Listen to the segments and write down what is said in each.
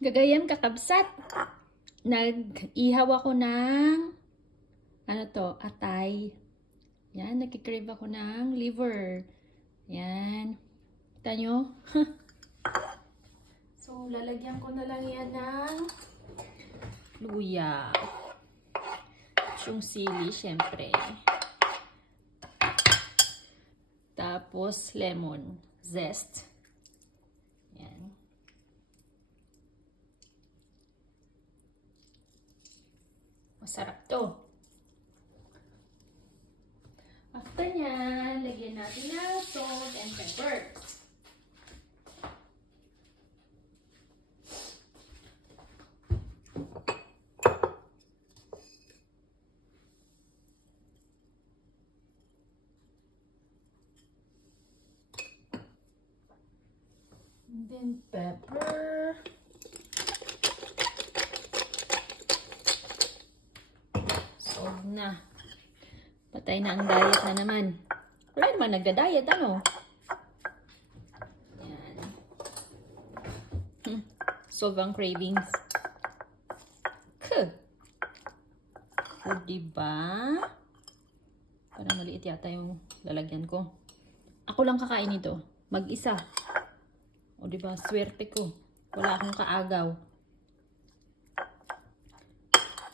Gagayam kakabsat. Nag-ihaw ako ng, ano to, atay. Yan, nagkikrave ako ng liver. Yan. Kita nyo? So, lalagyan ko na lang yan ng luya. Yung sili, syempre. Tapos, lemon zest. Yan. Masarap to. After nyan, lagyan natin ng salt and pepper. And then pepper. Solve na. Patay na ang diet na naman. Wala naman nagda-diet, ano? Yan. Solve ang cravings. O, diba? Parang maliit yata yung lalagyan ko. Ako lang kakain nito. Mag-isa. O, diba? Swerte ko. Wala akong kaagaw.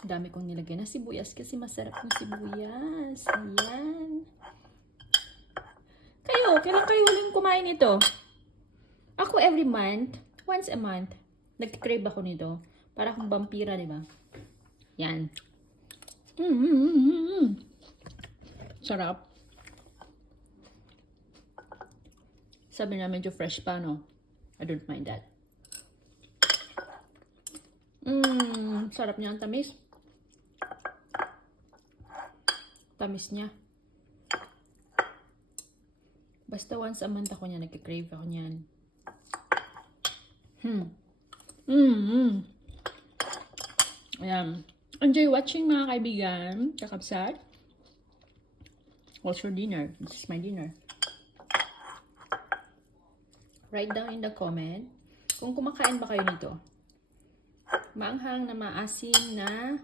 Dami kong nilagyan na sibuyas kasi masarap ng sibuyas. Ayan. Kayo, kailan kayo huling kumain nito? Ako every month, once a month, nag-crave ako nito. Para akong vampira, di ba? Yan. Sarap. Sabi na medyo fresh pa, no? I don't mind that. Sarap niya ang tamis. Tamis niya. Basta once a month ako niya, nagkikrave ako niyan. Ayan. Enjoy watching mga kaibigan. Kakabsat. What's your dinner? This is my dinner. Write down in the comment kung kumakain ba kayo nito. Maanghang na maasim na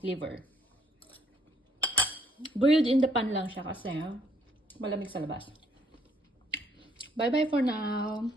liver. Boiled in the pan lang siya kasi malamig sa labas. Bye-bye for now.